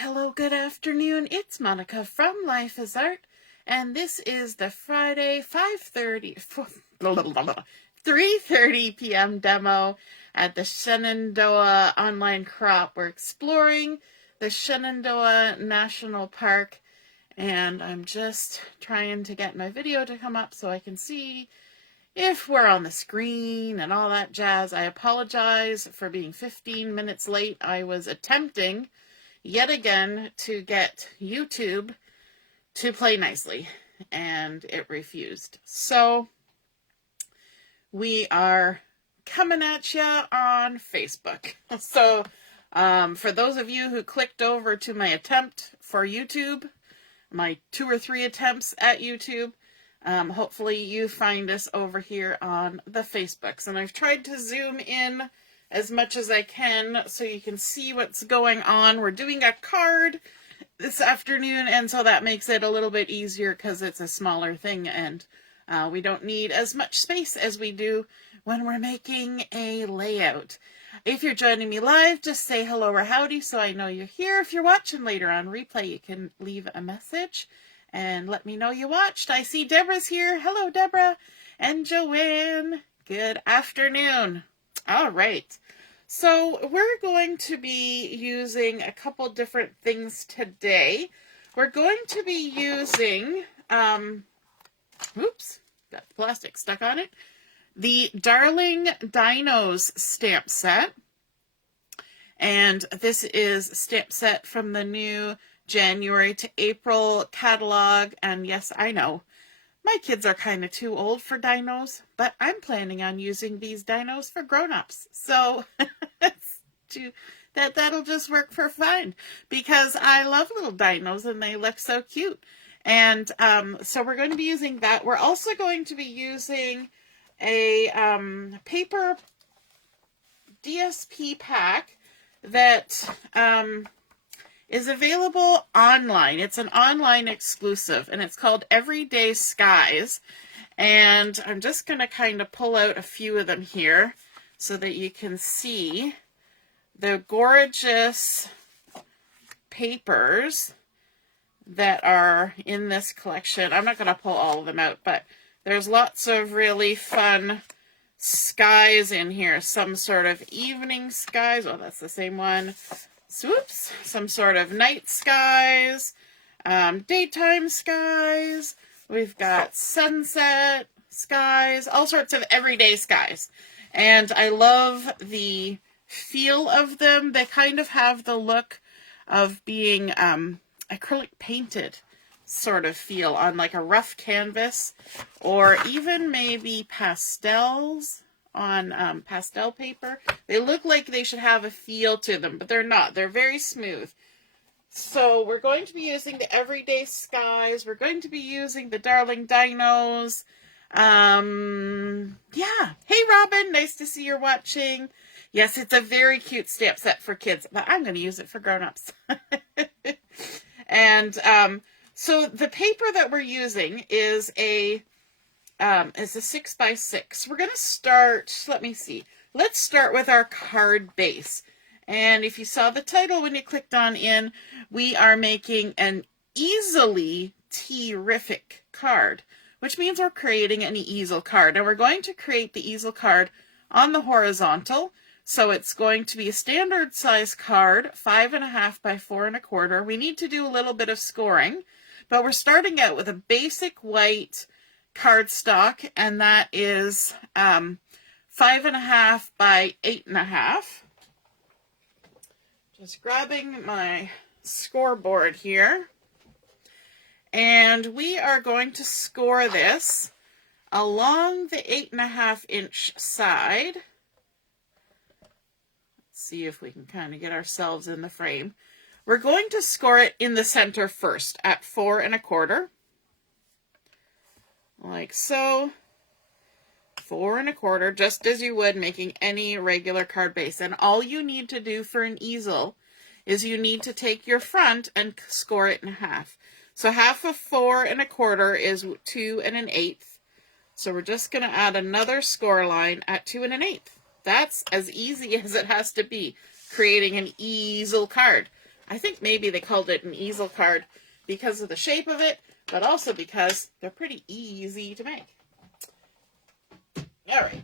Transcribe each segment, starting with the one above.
hello, good afternoon. It's Monica from Life is Art, and this is the Friday 3:30 p.m. demo at the Shenandoah online crop. We're exploring the Shenandoah National Park, and I'm just trying to get my video to come up so I can see if we're on the screen and all that jazz. I apologize for being 15 minutes late. I was attempting yet again to get YouTube to play nicely, and it refused. So we are coming at you on Facebook. So for those of you who clicked over to my attempt for YouTube, my 2 or 3 attempts at YouTube, hopefully you find us over here on the Facebooks. And I've tried to zoom in as much as I can so you can see what's going on. We're doing a card this afternoon, and so that makes it a little bit easier because it's a smaller thing, and we don't need as much space as we do when we're making a layout. If you're joining me live, just say hello or howdy so I know you're here. If you're watching later on replay, you can leave a message and let me know you watched. I see Deborah's here. Hello, Deborah. And Joanne. Good afternoon. All right. So we're going to be using a couple different things today. We're going to be using, oops, got the plastic stuck on it, the Darling Dinos stamp set. And this is a stamp set from the new January to April catalog. And yes, I know, my kids are kind of too old for dinos, but I'm planning on using these dinos for grown-ups. So that'll just work for fine because I love little dinos and they look so cute. And so we're going to be using that. We're also going to be using a paper DSP pack that is available online. It's an online exclusive, and it's called Everyday Skies. And I'm just going to kind of pull out a few of them here so that you can see the gorgeous papers that are in this collection. I'm not going to pull all of them out, but there's lots of really fun skies in here. Some sort of evening skies. Oh, that's the same one. Whoops, some sort of night skies, daytime skies. We've got sunset skies, all sorts of everyday skies. And I love the feel of them. They kind of have the look of being acrylic painted sort of feel on like a rough canvas, or even maybe pastels on pastel paper. They look like they should have a feel to them, but they're not. They're very smooth. So we're going to be using the Everyday Skies. We're going to be using the Darling Dinos. Yeah. Hey, Robin. Nice to see you're watching. Yes, it's a very cute stamp set for kids, but I'm going to use it for grown-ups. And so the paper that we're using is a 6x6. We're going to start, let me see. Let's start with our card base. And if you saw the title when you clicked on in, we are making an Easel-y T-Rrific card, which means we're creating an easel card. And we're going to create the easel card on the horizontal. So it's going to be a standard size card, 5.5 by 4.25. We need to do a little bit of scoring, but we're starting out with a basic white cardstock, and that is 5.5 by 8.5. Just grabbing my scoreboard here, and we are going to score this along the 8.5-inch side. Let's see if we can kind of get ourselves in the frame. We're going to score it in the center first at 4.25. Like so. 4.25, just as you would making any regular card base. And all you need to do for an easel is you need to take your front and score it in half. So half of 4.25 is 2 1/8. So we're just going to add another score line at 2 1/8. That's as easy as it has to be, creating an easel card. I think maybe they called it an easel card because of the shape of it, but also because they're pretty easy to make. All right.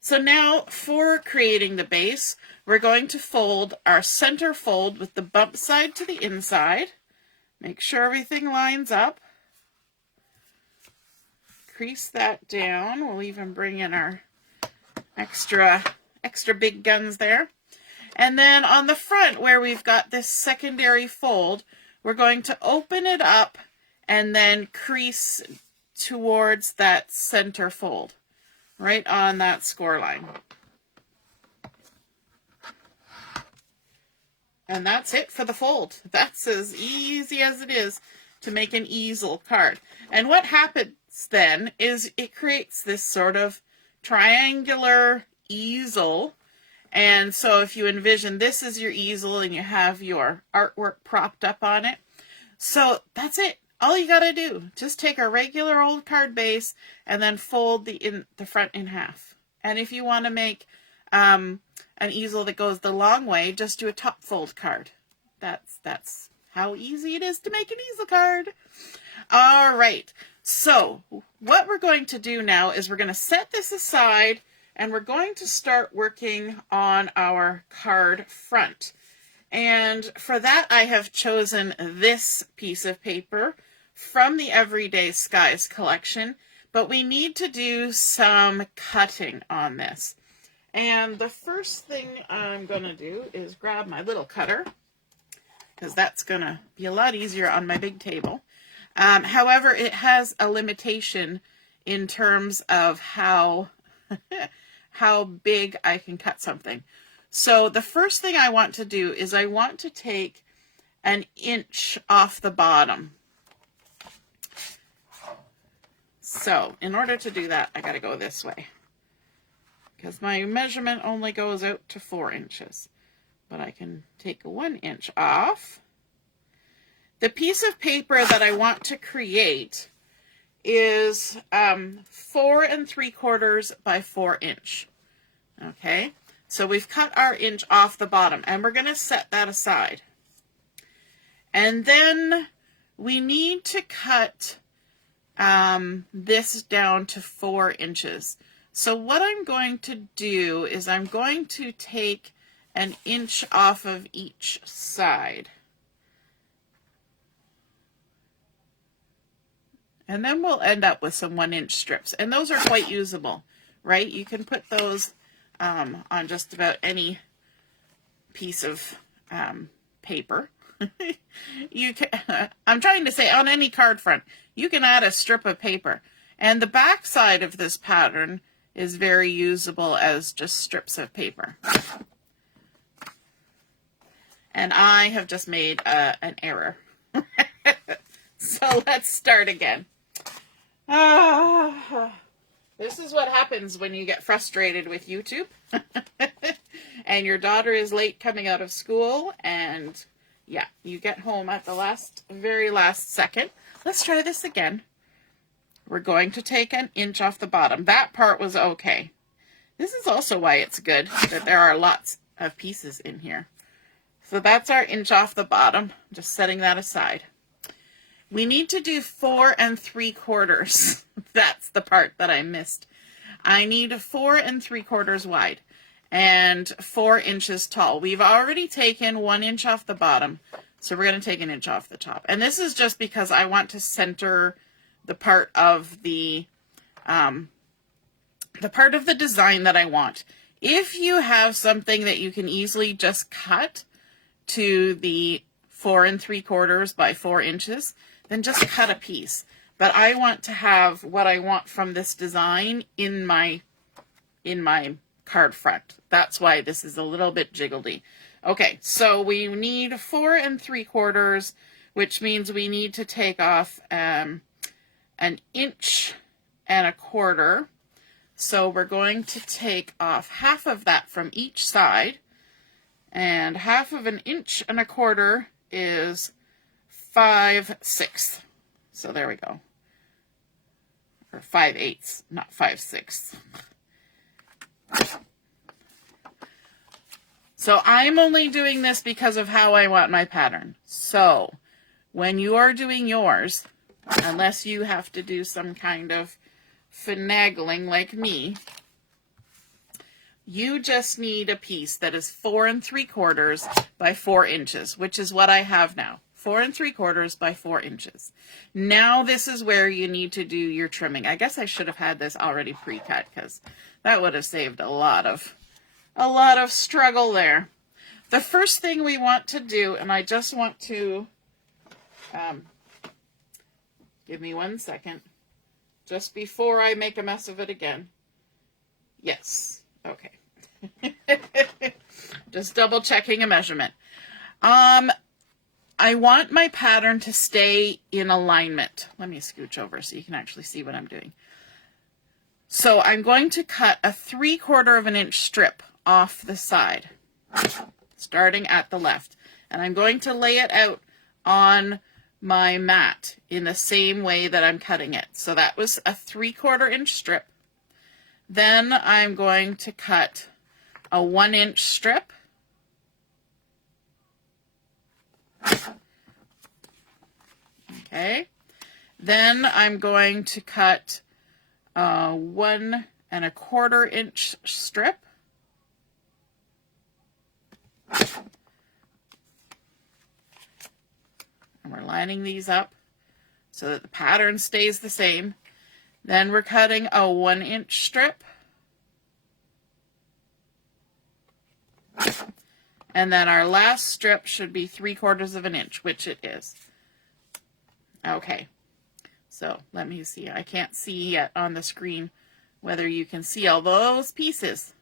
So now for creating the base, we're going to fold our center fold with the bump side to the inside. Make sure everything lines up. Crease that down. We'll even bring in our extra big guns there. And then on the front where we've got this secondary fold, we're going to open it up and then crease towards that center fold, right on that score line. And that's it for the fold. That's as easy as it is to make an easel card. And what happens then is it creates this sort of triangular easel. And so if you envision this is your easel and you have your artwork propped up on it. So that's it. All you got to do, just take a regular old card base and then fold the front in half. And if you want to make an easel that goes the long way, just do a top fold card. That's how easy it is to make an easel card. All right. So what we're going to do now is we're going to set this aside and we're going to start working on our card front. And for that, I have chosen this piece of paper from the Everyday Skies collection, but we need to do some cutting on this. And the first thing I'm going to do is grab my little cutter, because that's going to be a lot easier on my big table. However, it has a limitation in terms of how big I can cut something. So the first thing I want to do is I want to take an inch off the bottom. So in order to do that, I got to go this way, because my measurement only goes out to 4 inches. But I can take 1 inch off. The piece of paper that I want to create is 4 3/4 by 4 inch. Okay, so we've cut our inch off the bottom and we're going to set that aside. And then we need to cut this down to 4 inches. So what I'm going to do is I'm going to take an inch off of each side. And then we'll end up with some 1 inch strips. And those are quite usable, right? You can put those on just about any piece of paper. You can, I'm trying to say on any card front, you can add a strip of paper. And the back side of this pattern is very usable as just strips of paper. And I have just made an error. So let's start again. This is what happens when you get frustrated with YouTube and your daughter is late coming out of school, and yeah, you get home at the very last second. Let's try this again. We're going to take an inch off the bottom. That part was okay. This is also why it's good that there are lots of pieces in here. So that's our inch off the bottom. Just setting that aside. We need to do 4 3/4. That's the part that I missed. I need 4 3/4 wide and 4 inches tall. We've already taken 1 inch off the bottom, so we're going to take an inch off the top. And this is just because I want to center the part of the design that I want. If you have something that you can easily just cut to the 4 3/4 by 4 inches, then just cut a piece. But I want to have what I want from this design in my card front. That's why this is a little bit jiggledy. Okay, so we need 4 3/4, which means we need to take off an 1.25 inches. So we're going to take off half of that from each side, and half of 1.25 inches is 5/6. So there we go. Or 5/8, not 5/6. So I'm only doing this because of how I want my pattern. So when you are doing yours, unless you have to do some kind of finagling like me, you just need a piece that is 4 3/4 by 4 inches, which is what I have now. 4 3/4 by 4 inches. Now this is where you need to do your trimming. I guess I should have had this already pre-cut because that would have saved a lot of struggle there. The first thing we want to do, and I just want to, give me 1 second, just before I make a mess of it again. Yes, okay. Just double checking a measurement. I want my pattern to stay in alignment. Let me scooch over so you can actually see what I'm doing. So I'm going to cut a 3/4 inch strip off the side, starting at the left. And I'm going to lay it out on my mat in the same way that I'm cutting it. So that was a 3/4 inch strip. Then I'm going to cut a 1 inch strip. Okay. Then I'm going to cut a 1 1/4 inch strip. And we're lining these up so that the pattern stays the same. Then we're cutting a 1 inch strip. And then our last strip should be 3/4 inch, which it is. Okay, so let me see. I can't see yet on the screen whether you can see all those pieces.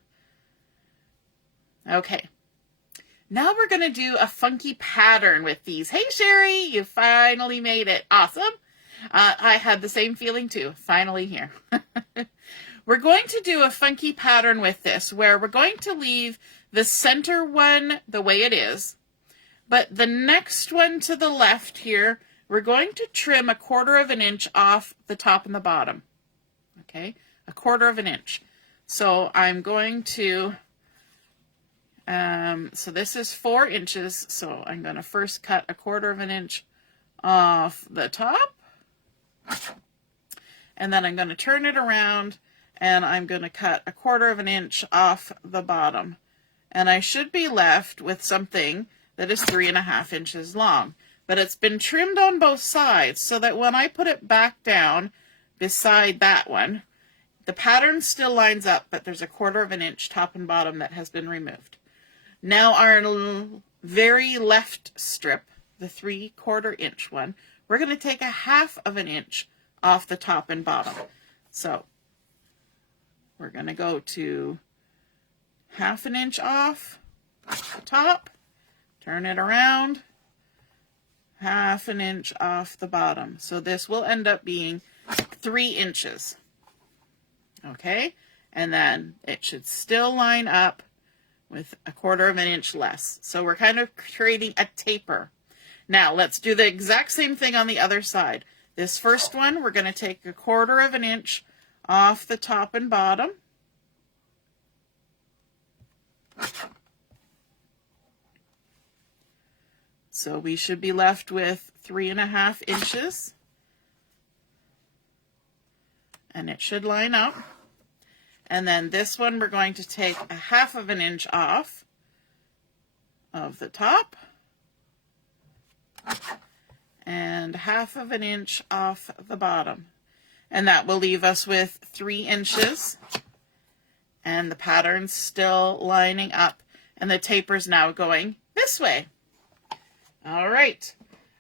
Okay, now we're going to do a funky pattern with these. Hey, Sherry, you finally made it. Awesome. I had the same feeling too. Finally here. We're going to do a funky pattern with this where we're going to leave the center one the way it is, but the next one to the left here, we're going to trim a 1/4 inch off the top and the bottom. Okay, a 1/4 inch. So I'm going to, so this is 4 inches. So I'm going to first cut a 1/4 inch off the top. And then I'm going to turn it around and I'm going to cut a 1/4 inch off the bottom. And I should be left with something that is 3.5 inches long. But it's been trimmed on both sides so that when I put it back down beside that one, the pattern still lines up, but there's a 1/4 inch top and bottom that has been removed. Now our very left strip, the 3/4 inch one, we're going to take a 1/2 inch off the top and bottom. So we're going to go to 1/2 inch off the top, turn it around, 1/2 inch off the bottom. So this will end up being 3 inches. Okay, and then it should still line up with a 1/4 inch less. So we're kind of creating a taper. Now let's do the exact same thing on the other side. This first one, we're going to take a 1/4 inch off the top and bottom. So we should be left with 3.5 inches. And it should line up. And then this one, we're going to take a 1/2 inch off of the top. And 1/2 inch off the bottom. And that will leave us with 3 inches. And the pattern's still lining up. And the taper's now going this way. All right.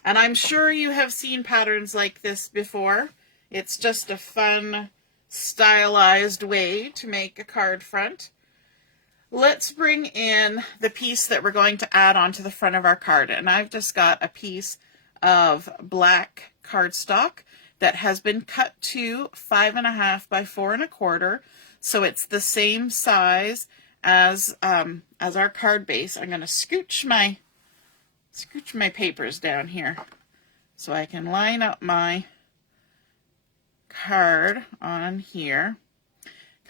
And I'm sure you have seen patterns like this before. It's just a fun, stylized way to make a card front. Let's bring in the piece that we're going to add onto the front of our card. And I've just got a piece of black cardstock that has been cut to 5.5 by 4 1/4. So it's the same size as our card base. I'm going to scooch my papers down here so I can line up my card on here,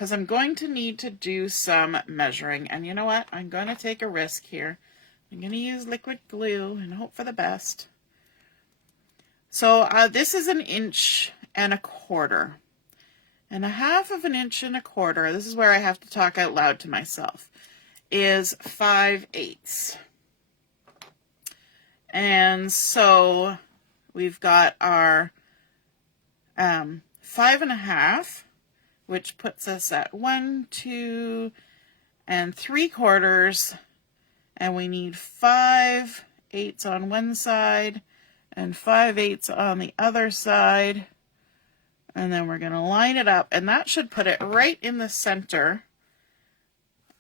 because I'm going to need to do some measuring. And you know what? I'm going to take a risk here. I'm going to use liquid glue and hope for the best. So this is 1 1/4 inches. And 1/2 inches and 1/4, this is where I have to talk out loud to myself, is 5/8. And so we've got our 5 1/2, which puts us at 1, 2 3/4, and we need 5/8 on one side and 5/8 on the other side, and then we're going to line it up, and that should put it right in the center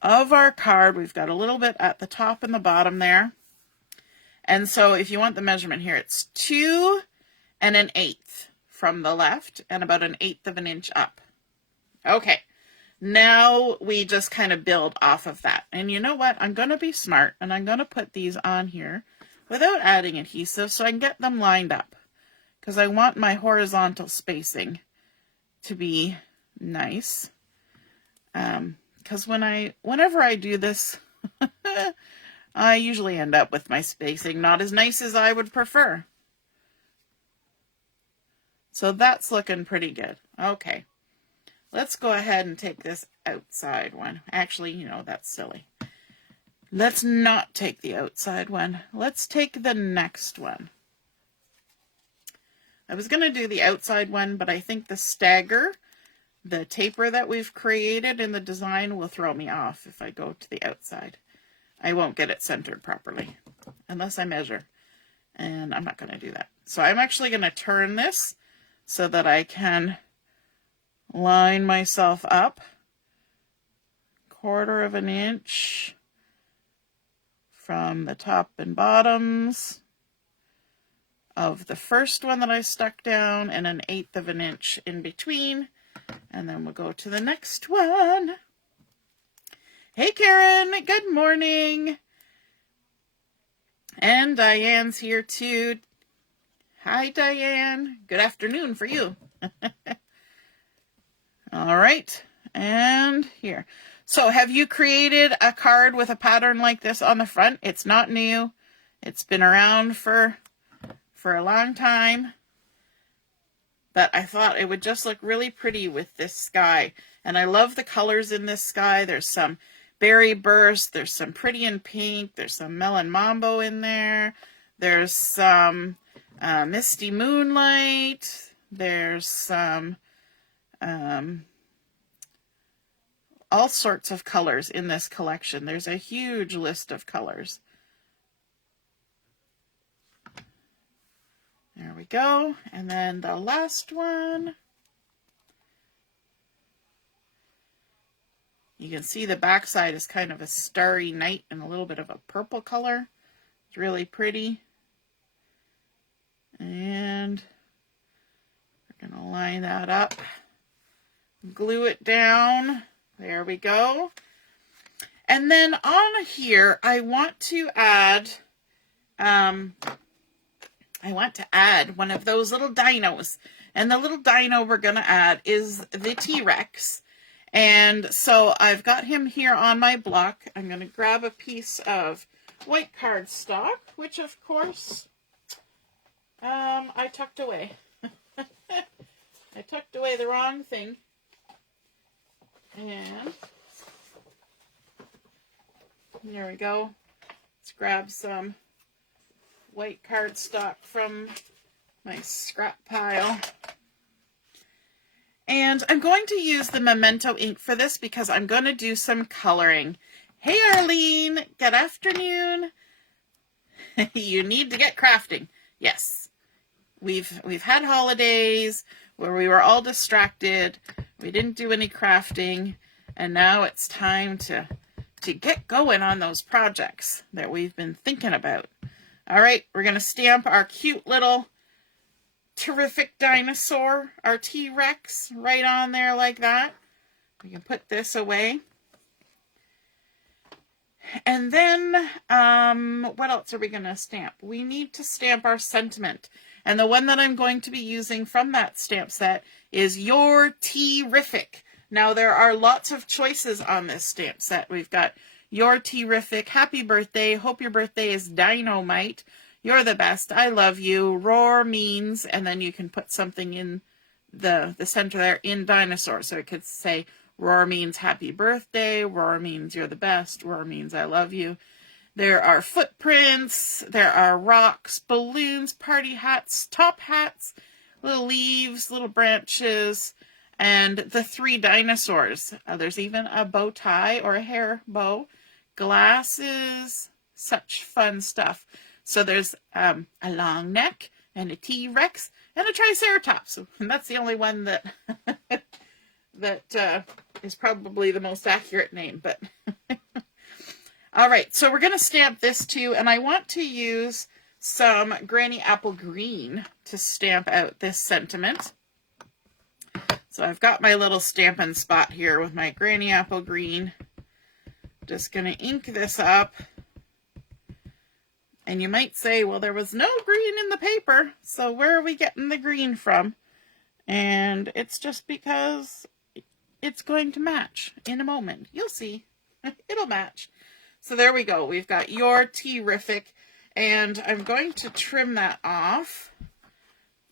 of our card. We've got a little bit at the top and the bottom there. And so if you want the measurement here, it's 2 1/8 from the left and about 1/8 of an inch up. Okay, now we just kind of build off of that. And you know what? I'm going to be smart, and I'm going to put these on here without adding adhesive so I can get them lined up, because I want my horizontal spacing to be nice. Because whenever I do this, I usually end up with my spacing not as nice as I would prefer. So that's looking pretty good. Okay, let's go ahead and take this outside one. Actually, you know, that's silly. Let's not take the outside one. Let's take the next one. I was going to do the outside one, but I think the stagger, the taper that we've created in the design, will throw me off if I go to the outside. I won't get it centered properly unless I measure, and I'm not going to do that. So I'm actually going to turn this so that I can line myself up 1/4 inch from the top and bottoms of the first one that I stuck down, and 1/8 of an inch in between, and then we'll go to the next one. Hey Karen, good morning. And Diane's here too. Hi Diane, good afternoon for you. All right, and here. So have you created a card with a pattern like this on the front? It's not new. It's been around for a long time. But I thought it would just look really pretty with this sky. And I love the colors in this sky. There's some berry burst. There's some pretty in pink. There's some melon mambo in there. There's some misty moonlight. There's some all sorts of colors in this collection. There's a huge list of colors. There we go. And then the last one. You can see the backside is kind of a starry night and a little bit of a purple color. It's really pretty. And we're going to line that up. Glue it down. There we go. And then on here, I want to add one of those little dinos. And the little dino we're going to add is the T-Rex. And so I've got him here on my block. I'm going to grab a piece of white cardstock, which of course I tucked away. I tucked away the wrong thing. And there we go. Let's grab some white cardstock from my scrap pile. And I'm going to use the Memento ink for this because I'm going to do some coloring. Hey Arlene, good afternoon. You need to get crafting. Yes. We've had holidays where we were all distracted. We didn't do any crafting, and now it's time to get going on those projects that we've been thinking about. All right, we're going to stamp our cute little terrific dinosaur, our T-Rex, right on there like that. We can put this away. And then, what else are we going to stamp? We need to stamp our sentiment. And the one that I'm going to be using from that stamp set is Your T-Rrific Now there are lots of choices on this stamp set. We've got Your T-Rrific, Happy Birthday, Hope Your Birthday is Dynamite, You're the Best, I Love You, Roar Means, and then you can put something in the center there in Dinosaurs. So it could say Roar means Happy Birthday, Roar means You're the Best, Roar means I Love You. There are footprints, there are rocks, balloons, party hats, top hats, little leaves, little branches, and the 3 dinosaurs. There's even a bow tie or a hair bow, glasses, such fun stuff. So there's a long neck and a T-Rex and a Triceratops. And that's the only one that that is probably the most accurate name. But all right, so we're going to stamp this too, and I want to use some Granny Apple Green to stamp out this sentiment. So I've got my little stamping spot here with my Granny Apple Green. Just going to ink this up. And you might say, well, there was no green in the paper, so where are we getting the green from? And it's just because it's going to match in a moment. You'll see. It'll match. So there we go. We've got Your T-Rrific, and I'm going to trim that off.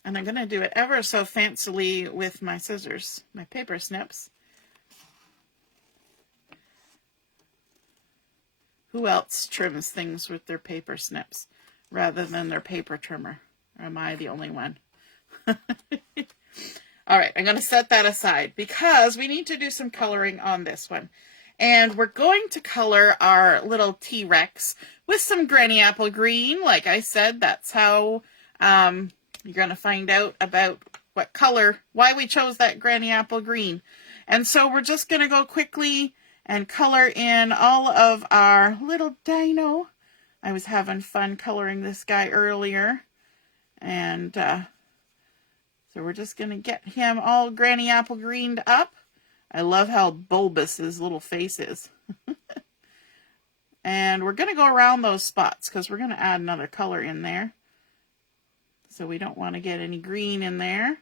And I'm going to do it ever so fancily with my scissors, my paper snips. Who else trims things with their paper snips rather than their paper trimmer? Or am I the only one? All right, I'm going to set that aside because we need to do some coloring on this one. And we're going to color our little T-Rex with some Granny Apple Green. Like I said, that's how you're going to find out about what color, why we chose that Granny Apple Green. And so we're just going to go quickly and color in all of our little dino. I was having fun coloring this guy earlier. And so we're just going to get him all Granny Apple Greened up. I love how bulbous his little face is. And we're going to go around those spots because we're going to add another color in there. So we don't want to get any green in there.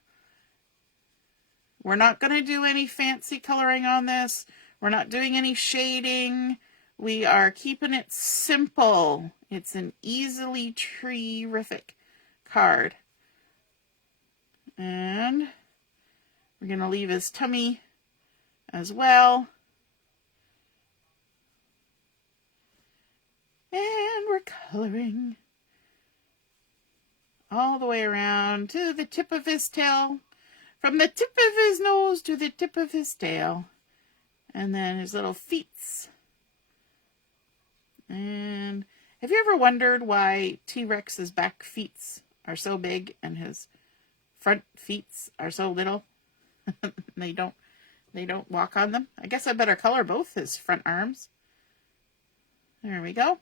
We're not going to do any fancy coloring on this. We're not doing any shading. We are keeping it simple. It's an Easel-y T-RRRific card. And we're going to leave his tummy as well. And we're coloring all the way around to the tip of his tail. From the tip of his nose to the tip of his tail. And then his little feet. And have you ever wondered why T-Rex's back feet are so big and his front feet are so little? They don't walk on them. I guess I better color both his front arms. There we go.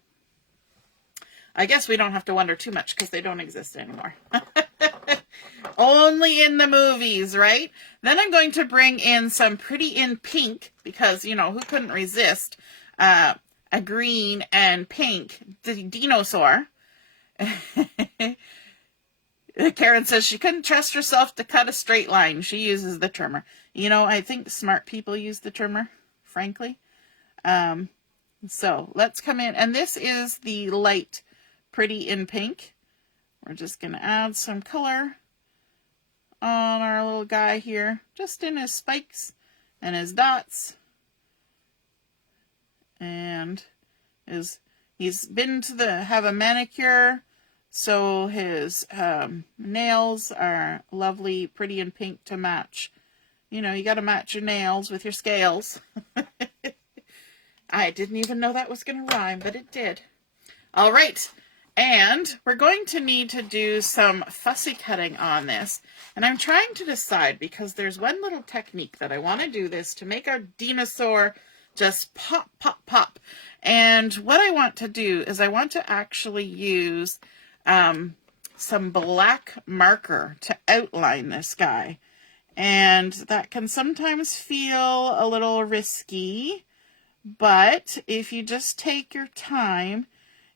I guess we don't have to wonder too much because they don't exist anymore. Only in the movies, right? Then I'm going to bring in some Pretty in Pink because, you know, who couldn't resist a green and pink dinosaur? Karen says she couldn't trust herself to cut a straight line. She uses the trimmer. You know, I think smart people use the trimmer, frankly. So let's come in. And this is the light Pretty in Pink. We're just going to add some color on our little guy here, just in his spikes and his dots. And he's been to have a manicure, so his nails are lovely, pretty in pink to match. You know, you got to match your nails with your scales. I didn't even know that was going to rhyme, but it did. All right. And we're going to need to do some fussy cutting on this. And I'm trying to decide because there's one little technique that I want to do this to make our dinosaur just pop, pop, pop. And what I want to do is I want to actually use some black marker to outline this guy. And that can sometimes feel a little risky, but if you just take your time,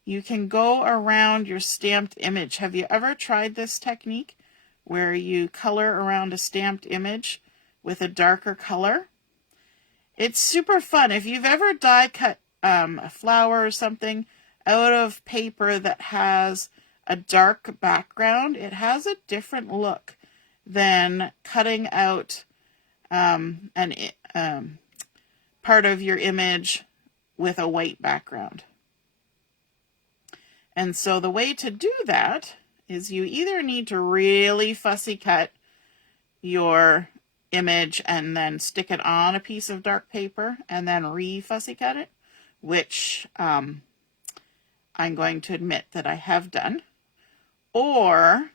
you can go around your stamped image. Have you ever tried this technique where you color around a stamped image with a darker color? It's super fun. If you've ever die cut a flower or something out of paper that has a dark background, it has a different look than cutting out part of your image with a white background. And so the way to do that is you either need to really fussy cut your image and then stick it on a piece of dark paper and then re-fussy cut it, which I'm going to admit that I have done. Or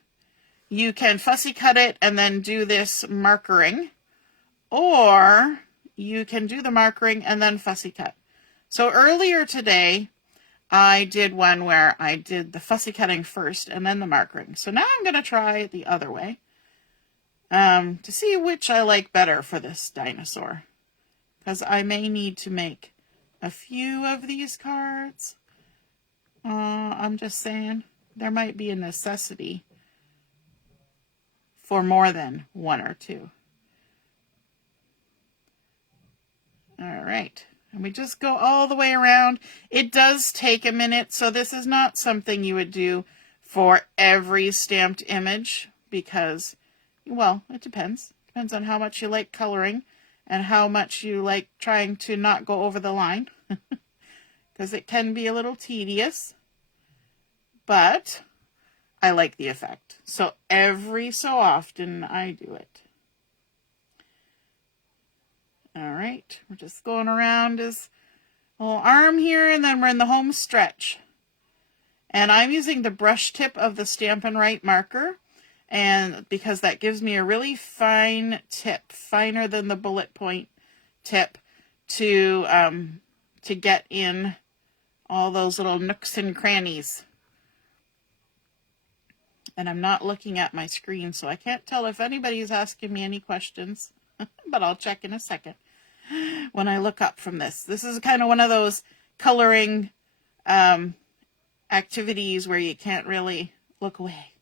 you can fussy cut it and then do this markering, or you can do the markering and then fussy cut. So earlier today, I did one where I did the fussy cutting first and then the markering. So now I'm going to try it the other way to see which I like better for this dinosaur. Because I may need to make a few of these cards. I'm just saying, there might be a necessity for more than one or two. All right. And we just go all the way around. It does take a minute, so this is not something you would do for every stamped image because, well, it depends. Depends on how much you like coloring and how much you like trying to not go over the line because it can be a little tedious, but I like the effect. So every so often I do it. All right, we're just going around his little arm here, and then we're in the home stretch. And I'm using the brush tip of the Stampin' Write marker, and because that gives me a really fine tip, finer than the bullet point tip, to get in all those little nooks and crannies. And I'm not looking at my screen, so I can't tell if anybody's asking me any questions, but I'll check in a second when I look up from this. This is kind of one of those coloring activities where you can't really look away.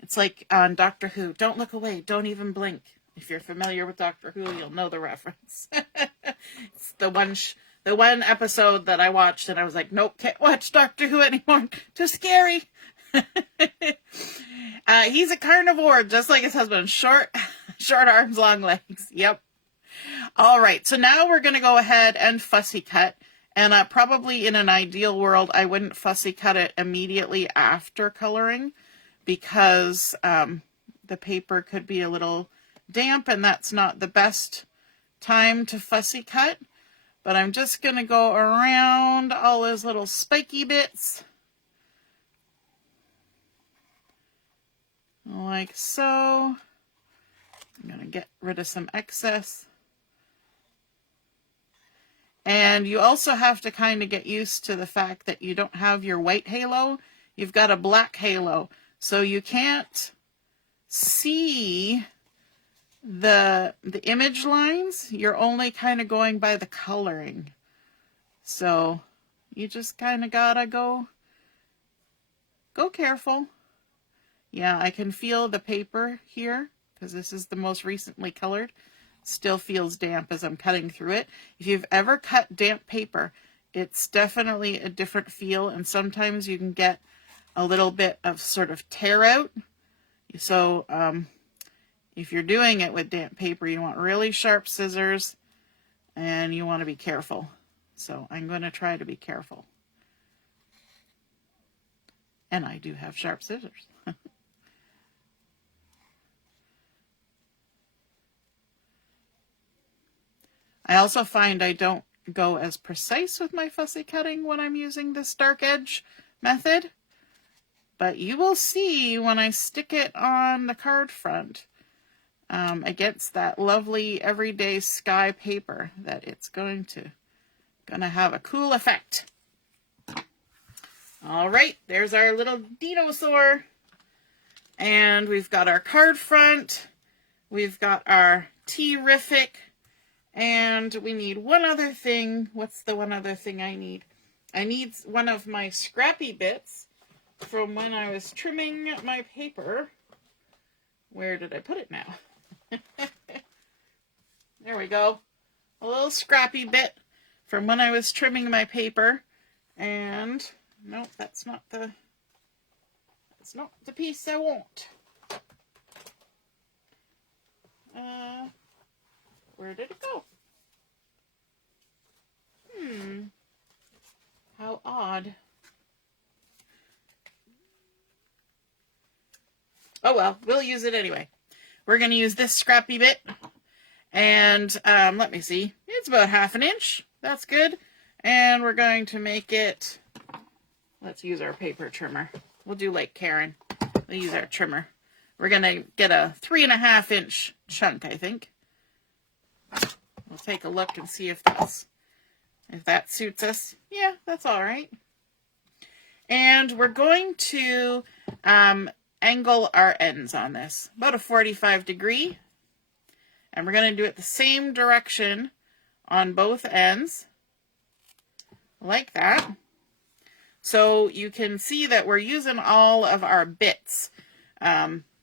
It's like on Doctor Who, don't look away, don't even blink. If you're familiar with Doctor Who, you'll know the reference. It's the one episode that I watched and I was like, nope, can't watch Doctor Who anymore, too scary. He's a carnivore, just like his husband. Short arms, long legs. Yep. All right, so now we're going to go ahead and fussy cut. And probably in an ideal world, I wouldn't fussy cut it immediately after coloring because the paper could be a little damp and that's not the best time to fussy cut. But I'm just going to go around all those little spiky bits. Like so. I'm going to get rid of some excess. And you also have to kind of get used to the fact that you don't have your white halo. You've got a black halo. So you can't see the image lines. You're only kind of going by the coloring. So you just kind of gotta go careful. Yeah, I can feel the paper here because this is the most recently colored. Still feels damp as I'm cutting through it. If you've ever cut damp paper, it's definitely a different feel, and sometimes you can get a little bit of sort of tear out. So if you're doing it with damp paper, you want really sharp scissors and you want to be careful. So I'm going to try to be careful. And I do have sharp scissors. I also find I don't go as precise with my fussy cutting when I'm using this dark edge method, but you will see when I stick it on the card front against that lovely everyday sky paper that it's gonna have a cool effect. All right, there's our little dinosaur, and we've got our card front, we've got our T-Rrific. And we need one other thing. What's the one other thing I need? I need one of my scrappy bits from when I was trimming my paper. Where did I put it now? There we go. a little scrappy bit from when I was trimming my paper. And nope, that's not the piece I want. Where did it go? How odd. Oh well, we'll use it anyway. We're going to use this scrappy bit. And let me see. It's about 1/2 inch. That's good. And we're going to make it, let's use our paper trimmer. We'll do like Karen. We'll use our trimmer. We're going to get a 3.5 inch chunk, I think. We'll take a look and see if that suits us. Yeah, that's all right. And we're going to angle our ends on this, about a 45 degree. And we're going to do it the same direction on both ends, like that. So you can see that we're using all of our bits,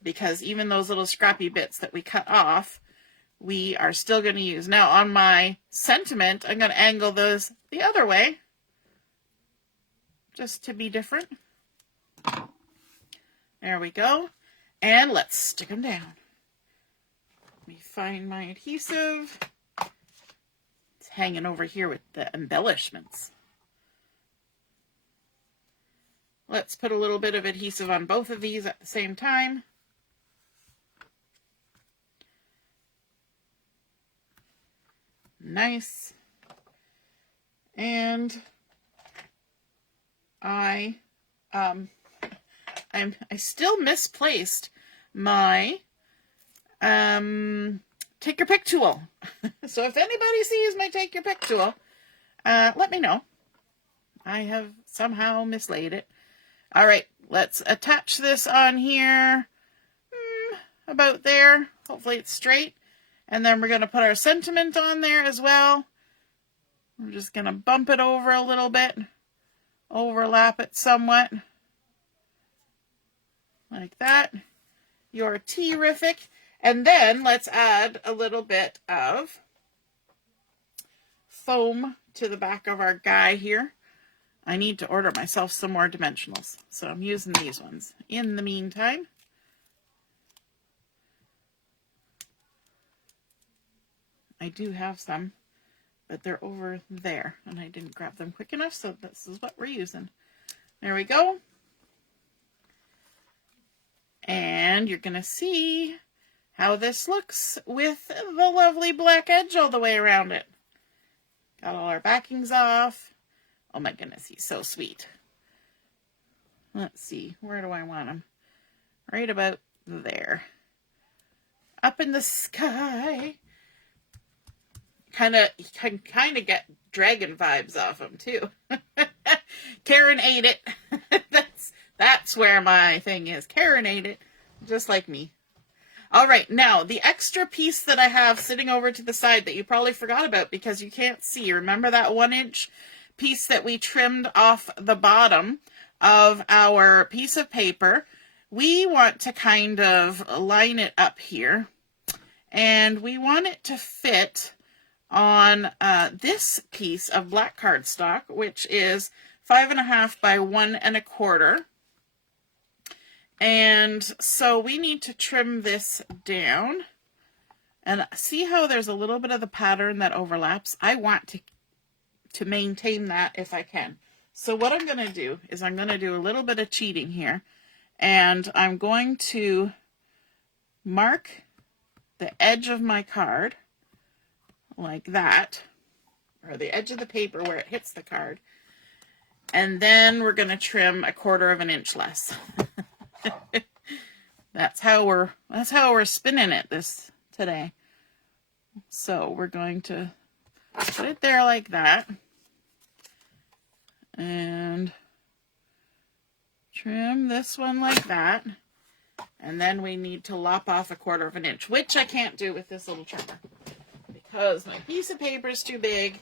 because even those little scrappy bits that we cut off, we are still going to use. Now on my sentiment, I'm going to angle those the other way, just to be different. There we go. And let's stick them down. Let me find my adhesive. It's hanging over here with the embellishments. Let's put a little bit of adhesive on both of these at the same time. Nice. And I still misplaced my take your pick tool. So if anybody sees my take your pick tool, let me know. I have somehow mislaid it. All right, let's attach this on here, about there. Hopefully it's straight. And then we're going to put our sentiment on there as well. We're just going to bump it over a little bit, overlap it somewhat, like that. Your T-Rrific. And then let's add a little bit of foam to the back of our guy here. I need to order myself some more dimensionals, so I'm using these ones in the meantime. I do have some, but they're over there, and I didn't grab them quick enough, so this is what we're using. There we go. And you're going to see how this looks with the lovely black edge all the way around it. Got all our backings off. Oh my goodness, he's so sweet. Let's see, where do I want him? Right about there. Up in the sky. You can kind of get dragon vibes off him too. Karen ate it. That's where my thing is. Karen ate it, just like me. All right, now the extra piece that I have sitting over to the side that you probably forgot about because you can't see. Remember that 1 inch piece that we trimmed off the bottom of our piece of paper? We want to kind of line it up here, and we want it to fit on this piece of black cardstock, which is 5.5 by 1 1/4. And so we need to trim this down, and see how there's a little bit of the pattern that overlaps. I want to maintain that if I can. So what I'm going to do is I'm going to do a little bit of cheating here, and I'm going to mark the edge of my card like that, or the edge of the paper where it hits the card, and then we're going to trim 1/4 inch less. That's how we're spinning it today. So we're going to put it there like that, and trim this one like that, and then we need to lop off 1/4 inch, which I can't do with this little trimmer because my piece of paper is too big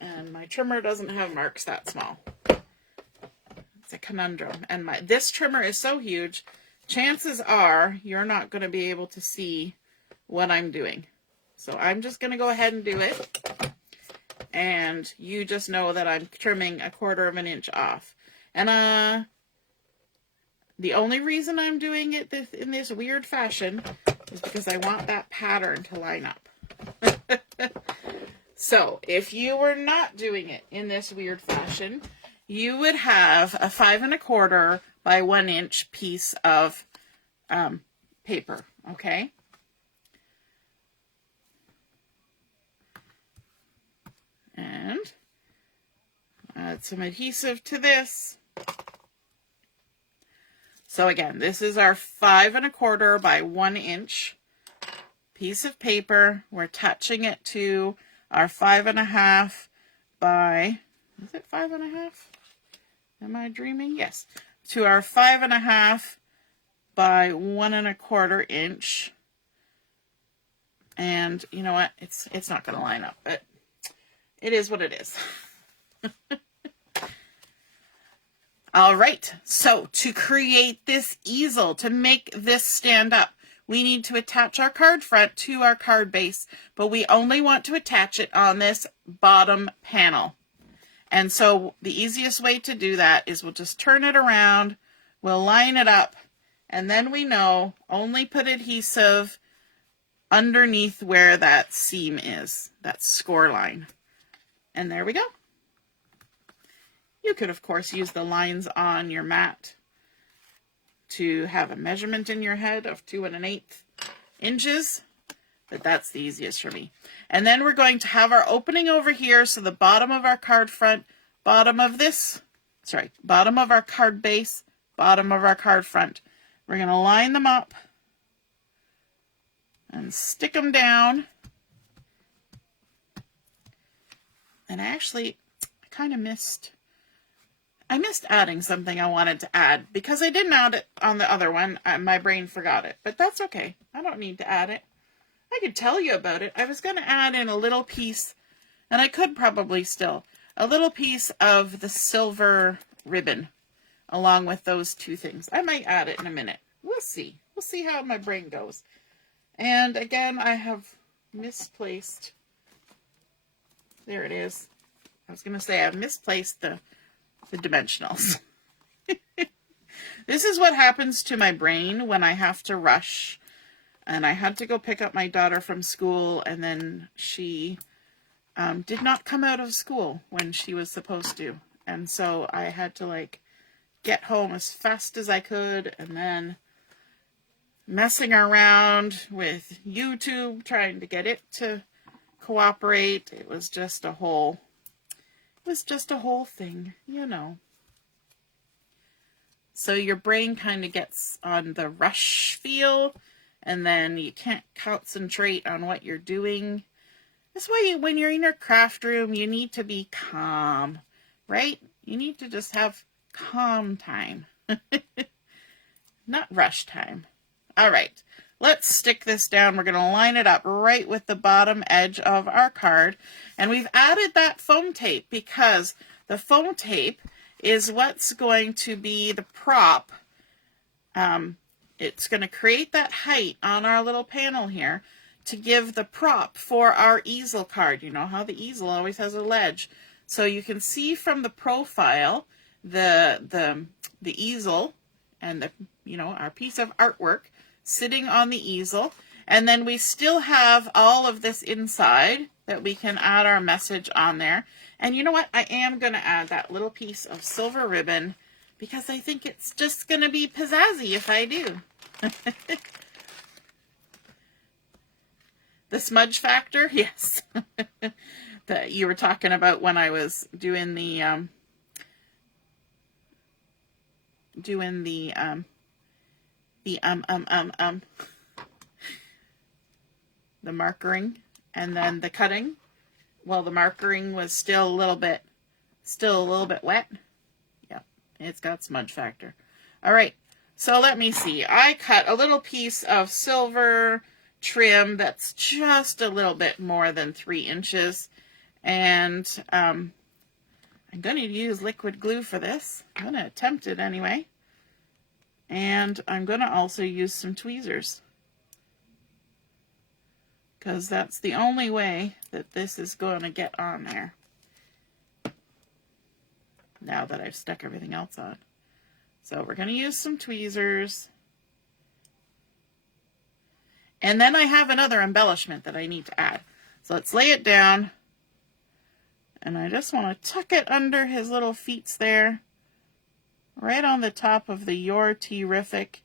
and my trimmer doesn't have marks that small. It's a conundrum, and this trimmer is so huge, chances are you're not going to be able to see what I'm doing. So I'm just going to go ahead and do it. And you just know that I'm trimming 1/4 of an inch off. And the only reason I'm doing it in this weird fashion is because I want that pattern to line up. So if you were not doing it in this weird fashion, you would have a 5 1/4 by 1 inch piece of paper, okay? And add some adhesive to this. So again, this is our 5 1/4 by 1 inch piece of paper. We're touching it to our 5 1/2 by, is it 5 1/2? Am I dreaming? Yes. To our 5 1/2 by 1 1/4 inch. And you know what? It's not going to line up, but it is what it is. All right. So to create this easel, to make this stand up, we need to attach our card front to our card base, but we only want to attach it on this bottom panel. And so the easiest way to do that is we'll just turn it around, we'll line it up, and then we know only put adhesive underneath where that seam is, that score line. And there we go. You could, of course, use the lines on your mat to have a measurement in your head of 2 1/8 inches, but that's the easiest for me. And then we're going to have our opening over here, so the bottom of our card front, bottom of our card base, bottom of our card front. We're going to line them up and stick them down. And actually, I kind of missed adding something I wanted to add because I didn't add it on the other one. My brain forgot it, but that's okay. I don't need to add it. I could tell you about it. I was going to add in a little piece, and I could probably still, a little piece of the silver ribbon along with those two things. I might add it in a minute. We'll see. We'll see how my brain goes. And again, I have misplaced, there it is. I was going to say I've misplaced the dimensionals. This is what happens to my brain when I have to rush. And I had to go pick up my daughter from school, and then she did not come out of school when she was supposed to. And so I had to get home as fast as I could, and then messing around with YouTube, trying to get it to cooperate. It was just a whole thing, you know. So your brain kind of gets on the rush feel, and then you can't concentrate on what you're doing. That's why when you're in your craft room, you need to be calm, right? You need to just have calm time, not rush time. All right, let's stick this down. We're going to line it up right with the bottom edge of our card. And we've added that foam tape because the foam tape is what's going to be the prop. It's going to create that height on our little panel here to give the prop for our easel card. You know how the easel always has a ledge. So you can see from the profile the easel and our piece of artwork sitting on the easel. And then we still have all of this inside that we can add our message on there. And you know what? I am going to add that little piece of silver ribbon because I think it's just going to be pizzazzy if I do. The smudge factor, yes. That you were talking about when I was doing the markering and then the cutting. Well, the markering was still a little bit wet. Yep, it's got smudge factor. All right, so let me see. I cut a little piece of silver trim that's just a little bit more than 3 inches. And I'm going to use liquid glue for this. I'm going to attempt it anyway. And I'm going to also use some tweezers, because that's the only way that this is going to get on there. Now that I've stuck everything else on. So we're going to use some tweezers. And then I have another embellishment that I need to add. So let's lay it down. And I just want to tuck it under his little feet there. Right on the top of the Your T-Rrific.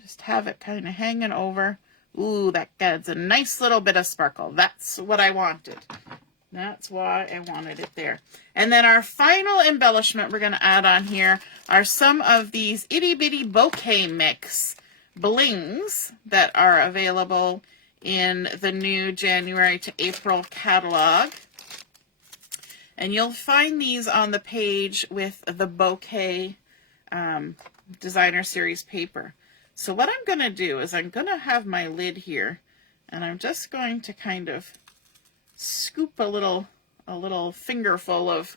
Just have it kind of hanging over. Ooh, that adds a nice little bit of sparkle. That's what I wanted. That's why I wanted it there. And then our final embellishment we're going to add on here are some of these itty bitty bokeh mix blings that are available in the new January to April catalog. And you'll find these on the page with the Bokeh designer series paper. So what I'm going to do is I'm going to have my lid here, and I'm just going to kind of scoop a little fingerful of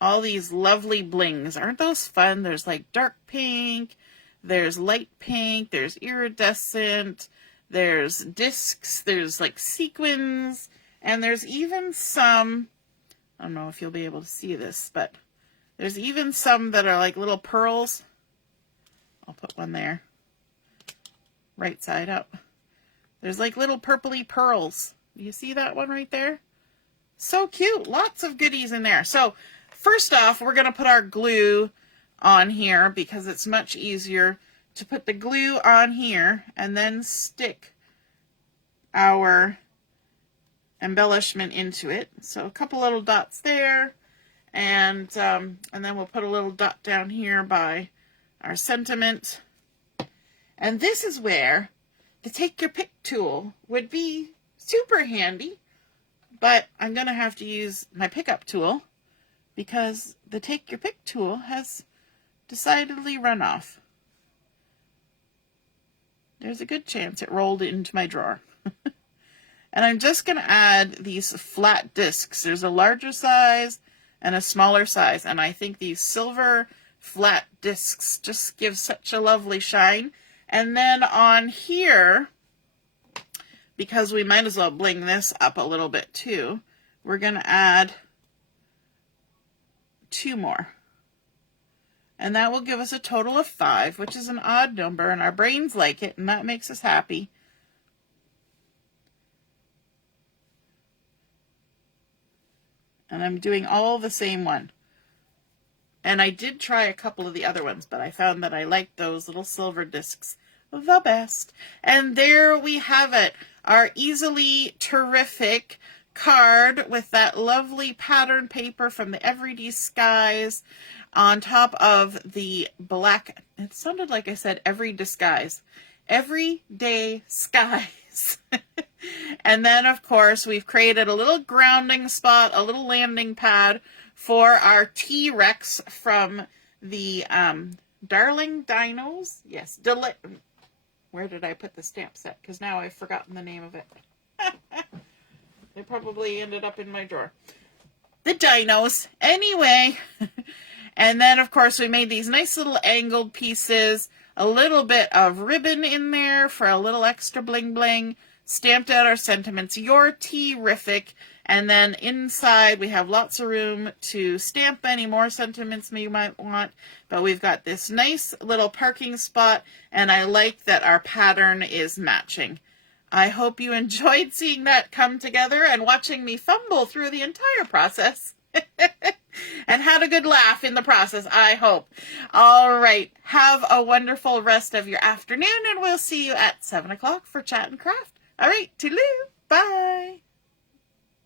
all these lovely blings. Aren't those fun? There's like dark pink, there's light pink, there's iridescent, there's discs, there's like sequins, and there's even some, I don't know if you'll be able to see this, but there's even some that are like little pearls. I'll put one there, right side up. There's like little purpley pearls. Do you see that one right there? So cute. Lots of goodies in there. So first off, we're going to put our glue on here because it's much easier to put the glue on here and then stick our embellishment into it. So a couple little dots there, and then we'll put a little dot down here by our sentiment. And this is where the Take Your Pick tool would be super handy, but I'm going to have to use my pickup tool because the Take Your Pick tool has decidedly run off. There's a good chance it rolled into my drawer. And I'm just going to add these flat discs. There's a larger size and a smaller size, and I think these silver flat discs just give such a lovely shine. And then on here, because we might as well bling this up a little bit too, we're going to add 2 more. And that will give us a total of 5, which is an odd number, and our brains like it, and that makes us happy. And I'm doing all the same one. And I did try a couple of the other ones, but I found that I liked those little silver discs the best. And there we have it, our Easel-y T-RRRific card with that lovely pattern paper from the Everyday Skies on top of the black, it sounded like I said every disguise, Everyday Skies. And then, of course, we've created a little grounding spot, a little landing pad for our T-Rex from the Darling Dinos. Yes, where did I put the stamp set? Because now I've forgotten the name of it. They probably ended up in my drawer. The Dinos. Anyway. And then, of course, we made these nice little angled pieces. A little bit of ribbon in there for a little extra bling bling. Stamped out our sentiments, Your T-Rrific, and then inside we have lots of room to stamp any more sentiments you might want, but we've got this nice little parking spot, and I like that our pattern is matching. I hope you enjoyed seeing that come together and watching me fumble through the entire process. And had a good laugh in the process, I hope. All right, have a wonderful rest of your afternoon, and we'll see you at 7 o'clock for Chat and Craft. All right, toodaloo, bye.